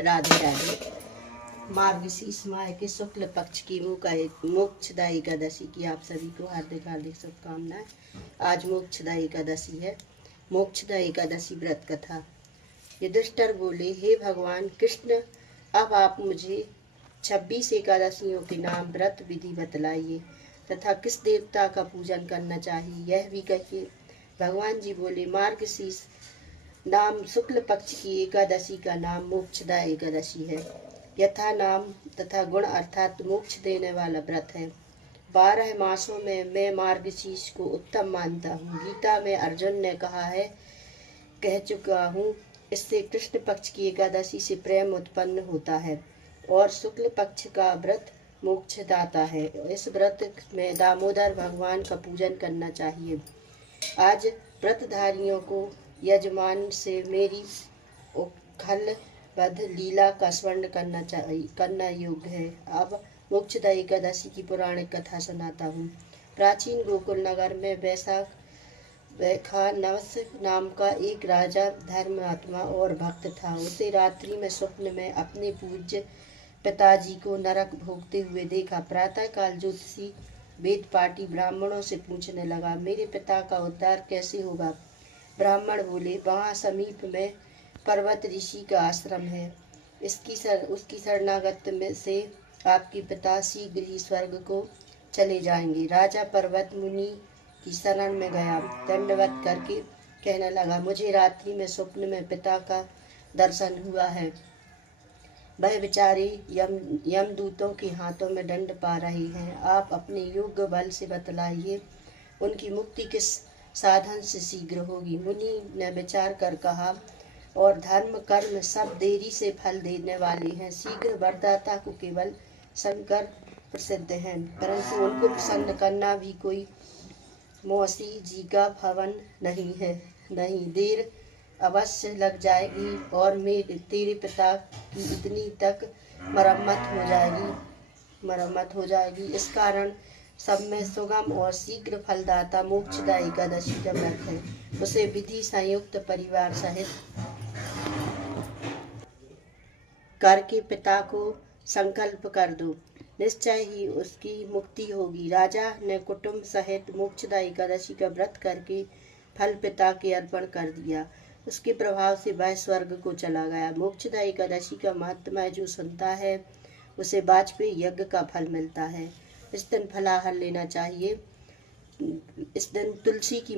राधे राधे। मार्गशीर्ष माह के शुक्ल पक्ष की मोक्षदायी एकादशी की आप सभी को हार्दिक हार्दिक शुभकामनाएं। आज मोक्षदायी एकादशी है। मोक्षदायी एकादशी व्रत कथा। युधिष्ठिर बोले, हे भगवान कृष्ण, अब आप मुझे 26 एकादशियों के नाम व्रत विधि बतलाइए तथा किस देवता का पूजन करना चाहिए यह भी कहिए। भगवान जी बोले, मार्गशीर्ष नाम शुक्ल पक्ष की एकादशी का नाम मोक्षदायी एकादशी है। यथा नाम तथा गुण अर्थात मोक्ष देने वाला व्रत है। 12 मासों में मैं मार्गशीर्ष को उत्तम मानता हूँ। गीता में अर्जुन ने कह चुका हूँ, इससे कृष्ण पक्ष की एकादशी से प्रेम उत्पन्न होता है और शुक्ल पक्ष का व्रत मोक्षदाता है। इस व्रत में दामोदर भगवान का पूजन करना चाहिए। आज व्रतधारियों को यजमान से मेरी उखलबद्ध लीला का स्मरण करना योग्य है। अब मोक्षदायी एकादशी की पौराणिक कथा सुनाता हूँ। प्राचीन गोकुल नगर में वैखानस नाम का एक राजा धर्मात्मा और भक्त था। उसे रात्रि में स्वप्न में अपने पूज्य पिताजी को नरक भोगते हुए देखा। प्रातःकाल ज्योतिषी वेद पाठी ब्राह्मणों से पूछने लगा, मेरे पिता का उद्धार कैसे होगा? ब्राह्मण बोले, वहाँ समीप में पर्वत ऋषि का आश्रम है। उसकी शरणागत में से आपके पिता शीघ्र ही स्वर्ग को चले जाएंगे। राजा पर्वत मुनि की शरण में गया। दंडवत करके कहने लगा, मुझे रात्रि में स्वप्न में पिता का दर्शन हुआ है। वह बेचारे यमदूतों के हाथों में दंड पा रहे हैं। आप अपने योग्य बल से बतलाइए, उनकी मुक्ति किस साधन से शीघ्र होगी? मुनि ने विचार कर कहा, और धर्म कर्म सब देरी से फल देने वाले हैं। शीघ्र वरदाता को केवल शंकर प्रसिद्ध हैं, परंतु उनको प्रसन्न करना भी कोई मौसी जी का भवन नहीं है। नहीं, देर अवश्य लग जाएगी और तेरे पिता की इतनी तक मरम्मत हो जाएगी। इस कारण सब में सुगम और शीघ्र फलदाता मोक्षदायी एकादशी का व्रत है। उसे विधि संयुक्त परिवार सहित करके पिता को संकल्प कर दो, निश्चय ही उसकी मुक्ति होगी। राजा ने कुटुंब सहित मोक्षदायी एकादशी का व्रत करके फल पिता के अर्पण कर दिया। उसके प्रभाव से वह स्वर्ग को चला गया। मोक्षदायी एकादशी का महात्मा जो सुनता है उसे वाजपेयी यज्ञ का फल मिलता है। इस दिन फलाहार लेना चाहिए। इस दिन तुलसी की